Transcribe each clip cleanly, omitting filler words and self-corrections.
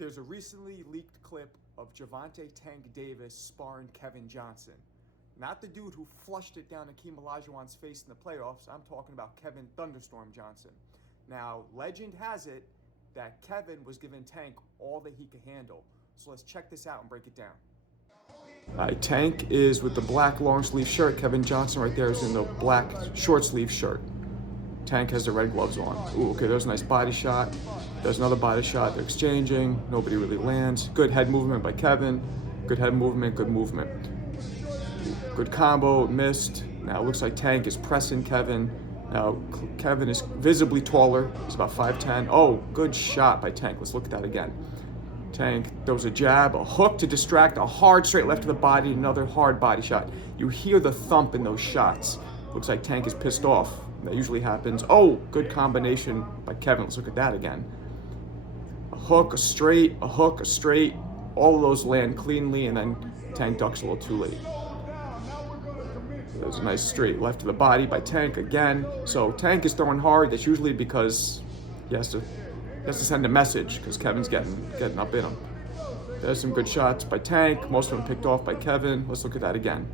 There's a recently leaked clip of Gervonta Tank Davis sparring Kevin Johnson. Not the dude who flushed it down Akeem Olajuwon's face in the playoffs. I'm talking about Kevin Thunderstorm Johnson. Now, legend has it that Kevin was giving Tank all that he could handle. So let's check this out and break it down. Tank is with the black long sleeve shirt. Kevin Johnson right there is in the black short sleeve shirt. Tank has the red gloves on. Ooh, okay, there's a nice body shot. There's another body shot. They're exchanging. Nobody really lands. Good head movement by Kevin. Good head movement, good movement. Good combo, missed. Now it looks like Tank is pressing Kevin. Now Kevin is visibly taller. He's about 5'10". Oh, good shot by Tank. Let's look at that again. Tank throws a jab, a hook to distract, a hard straight left to the body, another hard body shot. You hear the thump in those shots. Looks like Tank is pissed off. That usually happens. Oh, good combination by Kevin. Let's look at that again. A hook, a straight, a hook, a straight. All of those land cleanly, and then Tank ducks a little too late. There's a nice straight left to the body by Tank again. So Tank is throwing hard. That's usually because he has to send a message because Kevin's getting up in him. There's some good shots by Tank. Most of them picked off by Kevin. Let's look at that again.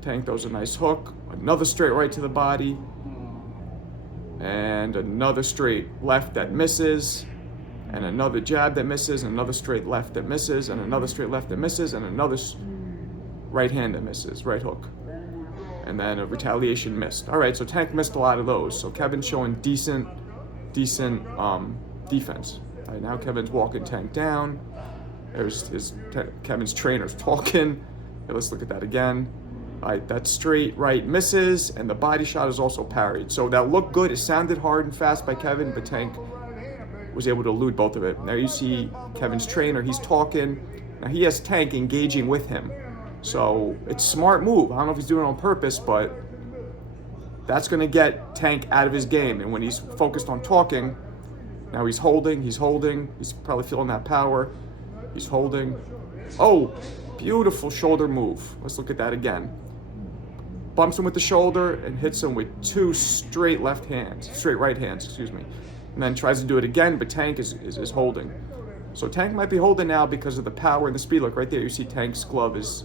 Tank throws a nice hook. Another straight right to the body. And another straight left that misses. And another jab that misses. And another straight left that misses. And another straight left that misses. And another right hand that misses. Right hook. And then a retaliation missed. All right, so Tank missed a lot of those. So Kevin's showing decent defense. All right, now Kevin's walking Tank down. There's Kevin's trainer's talking. Okay, let's look at that again. All right, that straight right misses, and the body shot is also parried. So that looked good. It sounded hard and fast by Kevin, but Tank was able to elude both of it. Now you see Kevin's trainer. He's talking. Now he has Tank engaging with him. So it's a smart move. I don't know if he's doing it on purpose, but that's going to get Tank out of his game. And when he's focused on talking, now he's holding. He's probably feeling that power. He's holding. Oh, beautiful shoulder move. Let's look at that again. Bumps him with the shoulder and hits him with two straight right hands, and then tries to do it again, but Tank is holding. So Tank might be holding now because of the power and the speed. Look right there, you see Tank's glove is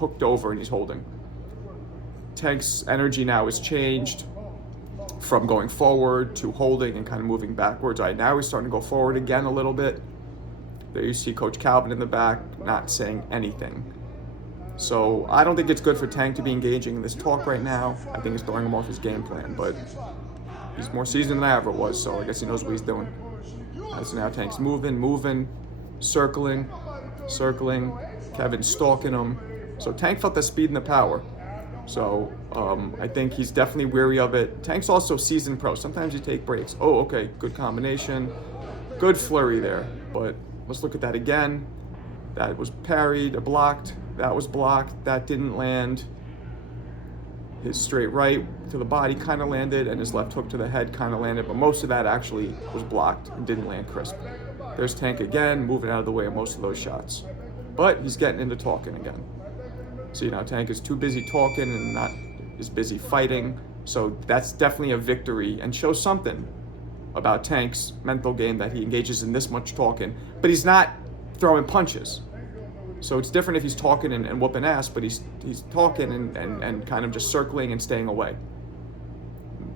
hooked over and he's holding. Tank's energy now has changed from going forward to holding and kind of moving backwards. All right, now he's starting to go forward again a little bit. There you see Coach Calvin in the back not saying anything. So I don't think it's good for Tank to be engaging in this talk right now. I think it's throwing him off his game plan, but he's more seasoned than I ever was, so I guess he knows what he's doing. So now Tank's moving, circling. Kevin's stalking him. So Tank felt the speed and the power. So I think he's definitely weary of it. Tank's also seasoned pro. Sometimes you take breaks. Oh, okay, good combination. Good flurry there. But let's look at that again. That was parried, blocked. That was blocked. That didn't land. His straight right to the body kind of landed, and his left hook to the head kind of landed, but most of that actually was blocked and didn't land crisp. There's Tank again, moving out of the way of most of those shots. But he's getting into talking again. See, now Tank is too busy talking and not as busy fighting, so that's definitely a victory and shows something about Tank's mental game that he engages in this much talking, but he's not throwing punches. So it's different if he's talking and whooping ass, but he's talking and kind of just circling and staying away.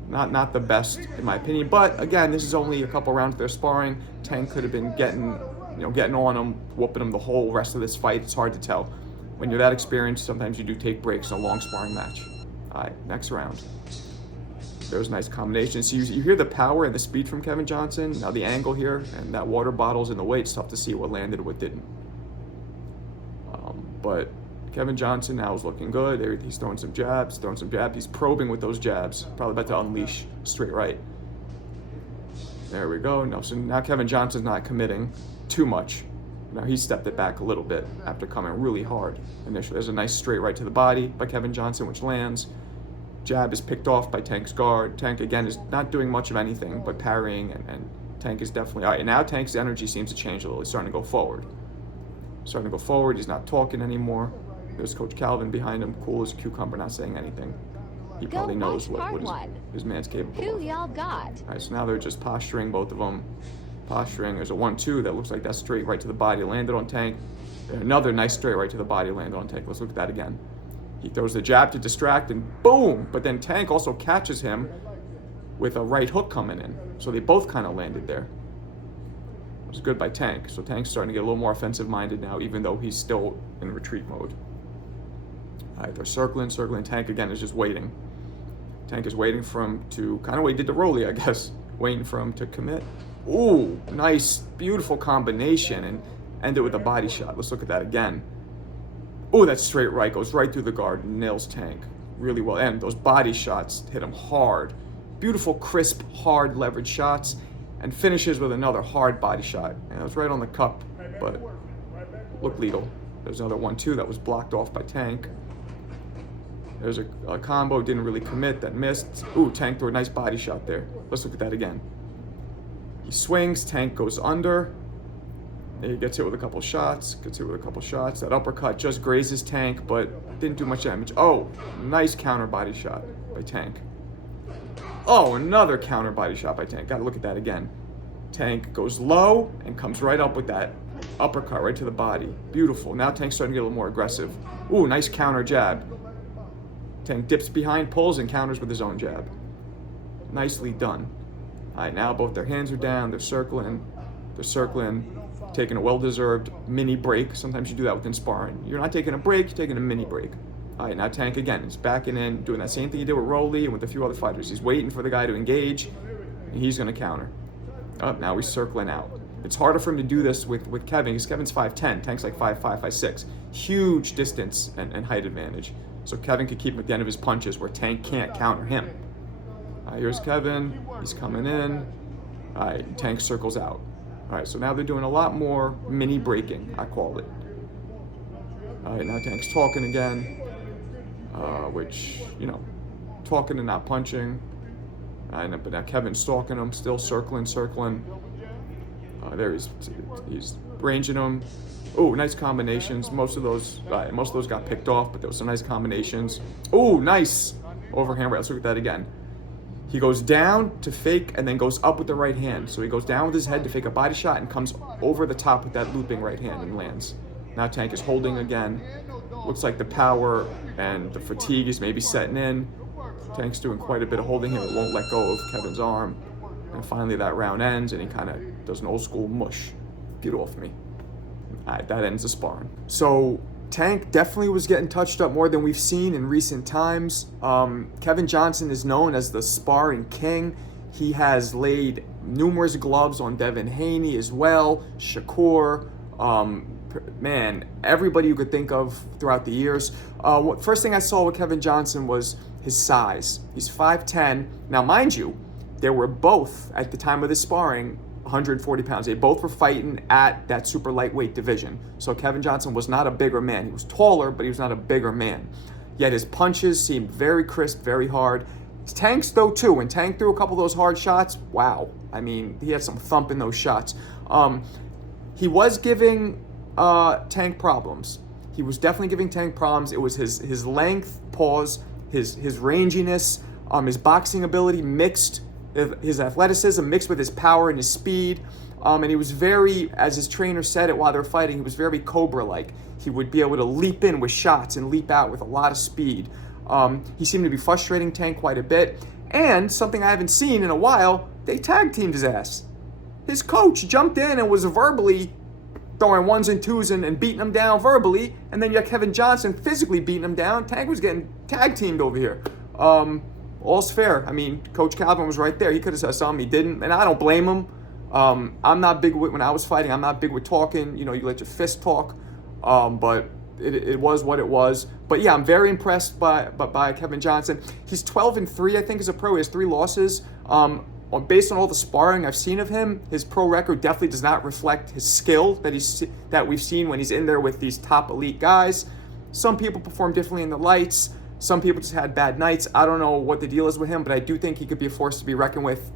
Not the best in my opinion, but again, this is only a couple rounds they're sparring. Tank could have been getting on him, whooping him the whole rest of this fight. It's hard to tell. When you're that experienced, sometimes you do take breaks in a long sparring match. All right, next round. There's a nice combination. So you hear the power and the speed from Kevin Johnson. Now the angle here, and that water bottle's in the way. It's tough to see what landed and what didn't. But Kevin Johnson now is looking good. He's throwing some jabs. He's probing with those jabs. Probably about to unleash straight right. There we go. So now Kevin Johnson's not committing too much. Now he stepped it back a little bit after coming really hard initially. There's a nice straight right to the body by Kevin Johnson, which lands. Jab is picked off by Tank's guard. Tank, again, is not doing much of anything but parrying, and Tank is definitely... All right, and now Tank's energy seems to change a little. He's starting to go forward. He's not talking anymore. There's Coach Calvin behind him, cool as a cucumber, not saying anything. He probably knows what his man's capable of. Who y'all got? All right, so now they're just posturing, both of them. Posturing. There's a 1-2 that looks like that's straight right to the body, landed on Tank. Another nice straight right to the body, landed on Tank. Let's look at that again. He throws the jab to distract and boom! But then Tank also catches him with a right hook coming in. So they both kind of landed there. It was good by Tank. So Tank's starting to get a little more offensive minded now, even though he's still in retreat mode. All right, they're circling. Tank again is just waiting. Tank is waiting for him to, kind of what he did to Rolly, I guess. Waiting for him to commit. Ooh, nice, beautiful combination, and end it with a body shot. Let's look at that again. Ooh, that straight right goes right through the guard, nails Tank really well. And those body shots hit him hard. Beautiful, crisp, hard leverage shots, and finishes with another hard body shot. And it was right on the cup, but looked lethal. There's another 1-2 that was blocked off by Tank. There's a combo, didn't really commit, that missed. Ooh, Tank threw a nice body shot there. Let's look at that again. He swings, Tank goes under. He gets hit with a couple shots, That uppercut just grazes Tank, but didn't do much damage. Oh, nice counter body shot by Tank. Oh, another counter body shot by Tank. Gotta look at that again. Tank goes low and comes right up with that uppercut right to the body. Beautiful. Now Tank's starting to get a little more aggressive. Ooh, nice counter jab. Tank dips behind, pulls, and counters with his own jab. Nicely done. All right, now both their hands are down. They're circling, taking a well-deserved mini break. Sometimes you do that within sparring. You're not taking a break, you're taking a mini break. All right, now Tank again is backing in, doing that same thing he did with Rolly and with a few other fighters. He's waiting for the guy to engage, and he's going to counter. Oh, now he's circling out. It's harder for him to do this with Kevin, because Kevin's 5'10", Tank's like 5'5", 5'6". Huge distance and height advantage. So Kevin could keep him at the end of his punches where Tank can't counter him. Here's Kevin. He's coming in. All right, Tank circles out. All right, so now they're doing a lot more mini breaking, I call it. All right, now Tank's talking again, which, talking and not punching. But now Kevin's stalking him, still circling. There he's ranging him. Oh, nice combinations. Most of those got picked off, but there was some nice combinations. Oh, nice overhand right. Let's look at that again. He goes down to fake and then goes up with the right hand. So he goes down with his head to fake a body shot and comes over the top with that looping right hand and lands. Now Tank is holding again. Looks like the power and the fatigue is maybe setting in. Tank's doing quite a bit of holding here. It won't let go of Kevin's arm. And finally that round ends and he kind of does an old school mush. Get off me. All right, that ends the sparring. So Tank definitely was getting touched up more than we've seen in recent times. Kevin Johnson is known as the sparring king. He has laid numerous gloves on Devin Haney as well, Shakur, everybody you could think of throughout the years. First thing I saw with Kevin Johnson was his size. He's 5'10". Now, mind you, they were both, at the time of this sparring, 140 pounds. They both were fighting at that super lightweight division. So Kevin Johnson was not a bigger man. He was taller, but he was not a bigger man. Yet his punches seemed very crisp, very hard. Tank's though too. When Tank threw a couple of those hard shots, wow. I mean, he had some thump in those shots. He was giving Tank problems. He was definitely giving Tank problems. It was his length, his ranginess, his boxing ability mixed, his athleticism mixed with his power and his speed. And he was very, as his trainer said it while they were fighting, he was very Cobra-like. He would be able to leap in with shots and leap out with a lot of speed. He seemed to be frustrating Tank quite a bit. And something I haven't seen in a while, they tag teamed his ass. His coach jumped in and was verbally throwing ones and twos and beating him down verbally. And then you got Kevin Johnson physically beating him down. Tank was getting tag teamed over here. All's fair. I mean, Coach Calvin was right there. He could have said something. He didn't. And I don't blame him. I'm not big with, when I was fighting, I'm not big with talking. You let your fist talk. But it was what it was. But yeah, I'm very impressed by Kevin Johnson. He's 12-3, I think, as a pro. He has 3 losses. Based on all the sparring I've seen of him, his pro record definitely does not reflect his skill that we've seen when he's in there with these top elite guys. Some people perform differently in the lights. Some people just had bad nights. I don't know what the deal is with him, but I do think he could be a force to be reckoned with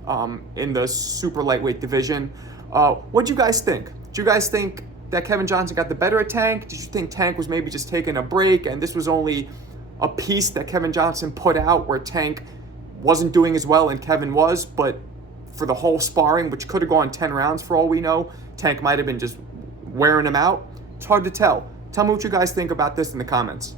in the super lightweight division. What do you guys think? Do you guys think that Kevin Johnson got the better of Tank? Did you think Tank was maybe just taking a break and this was only a piece that Kevin Johnson put out where Tank wasn't doing as well and Kevin was? But for the whole sparring, which could have gone 10 rounds for all we know. Tank might have been just wearing him out. It's hard to tell. Tell me what you guys think about this in the comments.